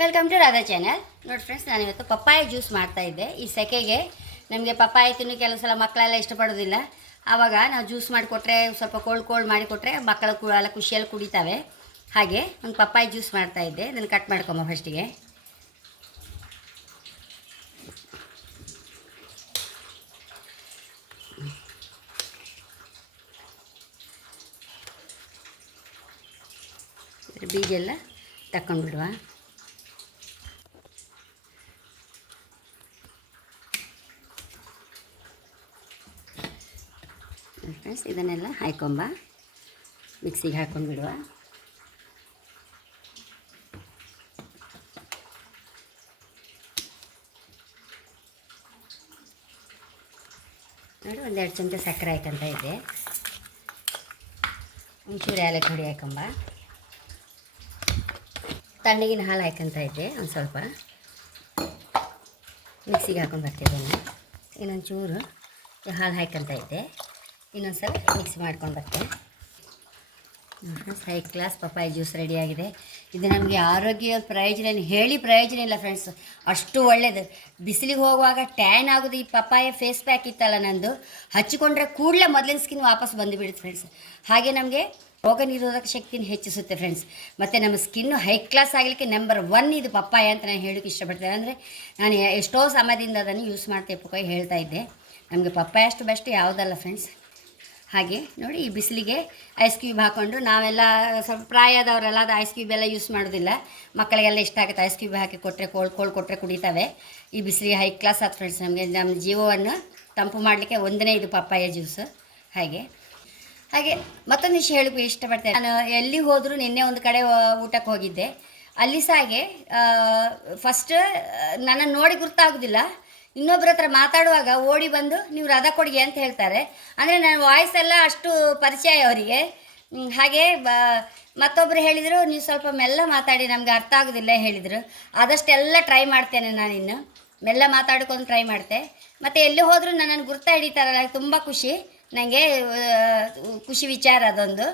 Welcome to Radha channel. ನೋಡಿ friends, ನಾನಿವತ್ತು ಪಪ್ಪಾಯ ಜ್ಯೂಸ್ ಮಾಡ್ತಾಯಿದ್ದೆ. ಈ ಸೆಕೆಗೆ ನಮಗೆ ಪಪ್ಪಾಯ ತಿನ್ನೋ ಕೆಲವು ಸಲ ಮಕ್ಕಳೆಲ್ಲ ಇಷ್ಟಪಡೋದಿಲ್ಲ. ಆವಾಗ ನಾವು ಜ್ಯೂಸ್ ಮಾಡಿಕೊಟ್ರೆ, ಸ್ವಲ್ಪ ಕೋಲ್ಡ್ ಮಾಡಿಕೊಟ್ರೆ ಮಕ್ಕಳು ಎಲ್ಲ ಖುಷಿಯಲ್ಲಿ ಕುಡಿತಾವೆ. ಹಾಗೆ ಒಂದು ಪಪ್ಪಾಯ ಜ್ಯೂಸ್ ಮಾಡ್ತಾಯಿದ್ದೆ. ಇದನ್ನು ಕಟ್ ಮಾಡ್ಕೊಂಬ ಫಸ್ಟಿಗೆ. ಬೀಜ ಎಲ್ಲ ತಗೊಂಡ್ಬಿಡುವ. ಫ್ರೆಂಡ್ಸ್, ಇದನ್ನೆಲ್ಲ ಹಾಕೊಂಬ ಮಿಕ್ಸಿಗೆ ಹಾಕೊಂಡು ಬಿಡುವ. ನೋಡಿ, 1-2 ಚಮಚ ಸಕ್ಕರೆ ಹಾಕಂತ ಇದ್ದೆ. ಒಂಚೂರು ಏಲಕ್ಕಿ ಹೊಡಿ ಹಾಕೊಂಬ. ತಣ್ಣಗಿನ ಹಾಲು ಹಾಕಂತ ಇದ್ದೆ. ಒಂದು ಸ್ವಲ್ಪ ಮಿಕ್ಸಿಗೆ ಹಾಕೊಂಡು ಬರ್ತಿದ್ದೇನೆ. ಇನ್ನೊಂಚೂರು ಹಾಲು ಹಾಕಂತ ಇದ್ದೆ. ಇನ್ನೊಂದು ಸಲ ಮಿಕ್ಸ್ ಮಾಡ್ಕೊಂಡು ಬರ್ತೇನೆ. ಹೈ ಕ್ಲಾಸ್ ಪಪ್ಪಾಯ ಜ್ಯೂಸ್ ರೆಡಿಯಾಗಿದೆ. ಇದು ನಮಗೆ ಆರೋಗ್ಯ ಪ್ರಯೋಜನ ಹೇಳಿ ಪ್ರಯೋಜನ ಇಲ್ಲ ಫ್ರೆಂಡ್ಸ್, ಅಷ್ಟು ಒಳ್ಳೆಯದು. ಬಿಸಿಲಿಗೆ ಹೋಗುವಾಗ ಟ್ಯಾನ್ ಆಗೋದು. ಈ ಪಪ್ಪಾಯ ಫೇಸ್ ಪ್ಯಾಕ್ ಇತ್ತಲ್ಲ ನಂದು, ಹಚ್ಚಿಕೊಂಡ್ರೆ ಕೂಡಲೇ ಮೊದಲಿನ ಸ್ಕಿನ್ ವಾಪಸ್ ಬಂದುಬಿಡುತ್ತೆ ಫ್ರೆಂಡ್ಸ್. ಹಾಗೆ ನಮಗೆ ರೋಗ ನಿರೋಧಕ ಶಕ್ತಿನ ಹೆಚ್ಚಿಸುತ್ತೆ ಫ್ರೆಂಡ್ಸ್. ಮತ್ತು ನಮ್ಮ ಸ್ಕಿನ್ನು ಹೈ ಕ್ಲಾಸ್ ಆಗಲಿಕ್ಕೆ ನಂಬರ್ 1 ಇದು ಪಪ್ಪಾಯ ಅಂತ ನಾನು ಹೇಳೋಕ್ಕೆ ಇಷ್ಟಪಡ್ತೇನೆ. ಅಂದರೆ ನಾನು ಎಷ್ಟೋ ಸಮಯದಿಂದ ಅದನ್ನು ಯೂಸ್ ಮಾಡ್ತಾ ಹೇಳ್ತಾ ಇದ್ದೆ. ನಮಗೆ ಪಪ್ಪಾಯ ಅಷ್ಟು ಬೆಸ್ಟ್ ಯಾವುದಲ್ಲ ಫ್ರೆಂಡ್ಸ್. ಹಾಗೆ ನೋಡಿ, ಈ ಬಿಸಿಲಿಗೆ ಐಸ್ ಕ್ಯೂಬ್ ಹಾಕ್ಕೊಂಡು, ನಾವೆಲ್ಲ ಸ್ವಲ್ಪ ಪ್ರಾಯದವರೆಲ್ಲ ಅದು ಐಸ್ ಕ್ಯೂಬ್ ಎಲ್ಲ ಯೂಸ್ ಮಾಡೋದಿಲ್ಲ. ಮಕ್ಕಳಿಗೆಲ್ಲ ಇಷ್ಟ ಆಗುತ್ತೆ. ಐಸ್ ಕ್ಯೂಬ್ ಹಾಕಿ ಕೊಟ್ಟರೆ ಕೋಲ್ಡ್ ಕೊಟ್ಟರೆ ಕುಡಿತಾವೆ. ಈ ಬಿಸಿಲಿಗೆ ಹೈ ಕ್ಲಾಸ್ ಆಯ್ತು ಫ್ರೆಂಡ್ಸ್. ನಮಗೆ ನಮ್ಮ ಜೀವವನ್ನು ತಂಪು ಮಾಡಲಿಕ್ಕೆ ಒಂದನೇ ಇದು ಪಪ್ಪಾಯ ಜ್ಯೂಸ್. ಹಾಗೆ ಮತ್ತೊಂದು ವಿಷಯ ಹೇಳೋಕ್ಕೆ ಇಷ್ಟಪಡ್ತೇನೆ. ನಾನು ಎಲ್ಲಿ ಹೋದರೂ, ನಿನ್ನೆ ಒಂದು ಕಡೆ ಊಟಕ್ಕೆ ಹೋಗಿದ್ದೆ. ಅಲ್ಲಿ ಸಹ ಹಾಗೆ ಫಸ್ಟ್ ನನ್ನನ್ನು ನೋಡಿ ಗುರ್ತಾಗೋದಿಲ್ಲ. ಇನ್ನೊಬ್ಬರ ಹತ್ರ ಮಾತಾಡುವಾಗ ಓಡಿ ಬಂದು ನೀವು ರಾಧಾ ಕೊಡ್ಗೆ ಅಂತ ಹೇಳ್ತಾರೆ. ಅಂದರೆ ನನ್ನ ವಾಯ್ಸ್ ಎಲ್ಲ ಅಷ್ಟು ಪರಿಚಯ ಅವರಿಗೆ. ಹಾಗೆ ಮತ್ತೊಬ್ಬರು ಹೇಳಿದರು, ನೀವು ಸ್ವಲ್ಪ ಮೆಲ್ಲ ಮಾತಾಡಿ, ನಮಗೆ ಅರ್ಥ ಆಗೋದಿಲ್ಲ ಹೇಳಿದರು. ಆದಷ್ಟೆಲ್ಲ ಟ್ರೈ ಮಾಡ್ತೇನೆ ನಾನಿನ್ನು. ಮೆಲ್ಲ ಮಾತಾಡ್ಕೊಂಡು ಟ್ರೈ ಮಾಡ್ತೆ. ಮತ್ತು ಎಲ್ಲಿ ಹೋದರೂ ನನ್ನನ್ನು ಗುರ್ತಾ ಹಿಡಿತಾರಲ್ಲ, ತುಂಬ ಖುಷಿ ನನಗೆ. ಖುಷಿ ವಿಚಾರ ಅದೊಂದು.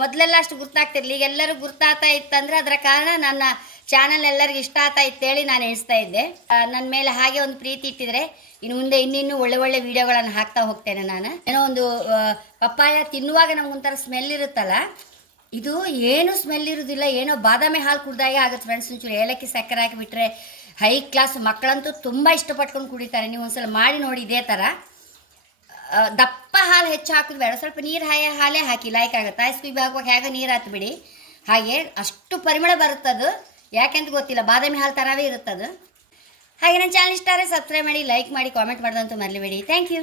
ಮೊದಲೆಲ್ಲ ಅಷ್ಟು ಗುರ್ತಾಗ್ತಿರ್ಲಿ. ಈಗ ಎಲ್ಲರೂ ಗುರ್ತಾಗ್ತಾ ಇತ್ತಂದರೆ ಅದರ ಕಾರಣ ನನ್ನ ಚಾನಲ್ ಎಲ್ಲರಿಗೂ ಇಷ್ಟ ಆಗ್ತಾ ಇತ್ತೇಳಿ ನಾನು ಎಣಿಸ್ತಾ ಇದ್ದೆ. ನನ್ನ ಮೇಲೆ ಹಾಗೆ ಒಂದು ಪ್ರೀತಿ ಇಟ್ಟಿದ್ರೆ ಇನ್ನು ಮುಂದೆ ಇನ್ನಿನ್ನೂ ಒಳ್ಳೆ ವೀಡಿಯೋಗಳನ್ನು ಹಾಕ್ತಾ ಹೋಗ್ತೇನೆ ನಾನು. ಏನೋ ಒಂದು ಪಪ್ಪಾಯ ತಿನ್ನುವಾಗ ನಮಗೊಂಥರ ಸ್ಮೆಲ್ ಇರುತ್ತಲ್ಲ, ಇದು ಏನೂ ಸ್ಮೆಲ್ ಇರೋದಿಲ್ಲ. ಏನೋ ಬಾದಾಮಿ ಹಾಲು ಕುಡ್ದಾಗೆ ಆಗುತ್ತೆ ಫ್ರೆಂಡ್ಸ್. ಒಂಚೂರು ಏಲಕ್ಕಿ ಸಕ್ಕರೆ ಹಾಕಿಬಿಟ್ರೆ ಹೈ ಕ್ಲಾಸ್. ಮಕ್ಕಳಂತೂ ತುಂಬ ಇಷ್ಟಪಟ್ಕೊಂಡು ಕುಡಿತಾರೆ. ನೀವು ಒಂದ್ಸಲ ಮಾಡಿ ನೋಡಿ ಇದೇ ಥರ. ದಪ್ಪ ಹಾಲು ಹೆಚ್ಚು ಹಾಕೋದು ಬೇಡ, ಸ್ವಲ್ಪ ನೀರು ಹಾಲೇ ಹಾಕಿ ಲೈಕ್ ಆಗುತ್ತೆ. ಐಸ್ ಕ್ಯೂಬ್ ಹಾಕುವಾಗ ಹೇಗೆ ನೀರು ಹಾಕ್ಬಿಡಿ. ಹಾಗೆ ಅಷ್ಟು ಪರಿಮಳ ಬರುತ್ತದು. ಯಾಕೆಂತ ಗೊತ್ತಿಲ್ಲ, ಬಾದಾಮಿ ಹಾಲು ಥರವೇ ಇರುತ್ತದು. ಹಾಗೆ ನನ್ನ ಚಾನಲ್ ಇಷ್ಟ ಆದರೆ ಸಬ್ಸ್ಕ್ರೈಬ್ ಮಾಡಿ, ಲೈಕ್ ಮಾಡಿ, ಕಾಮೆಂಟ್ ಮಾಡೋದಂತೂ ಮರಲಿಬೇಡಿ. Thank you.